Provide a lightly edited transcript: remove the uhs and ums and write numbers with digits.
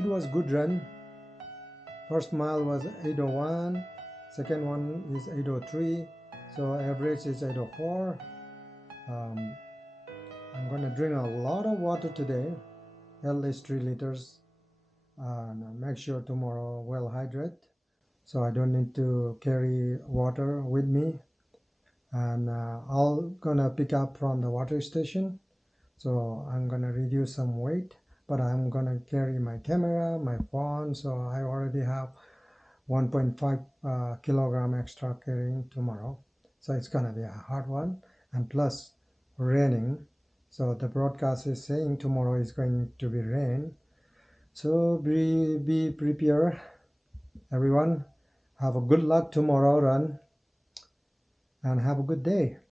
it was good run. First mile was 8:01, second one is 8:03, so average is 8:04. I'm gonna drink a lot of water today, at least 3 liters, and make sure tomorrow well hydrate, so I don't need to carry water with me. And I'll gonna pick up from the water station, so I'm gonna reduce some weight, but I'm gonna carry my camera, my phone, so I already have 1.5 kilogram extra carrying tomorrow, so it's gonna be a hard one, and plus raining, so the broadcast is saying tomorrow is going to be rain, so be prepared, everyone. Have a good luck tomorrow run, and have a good day.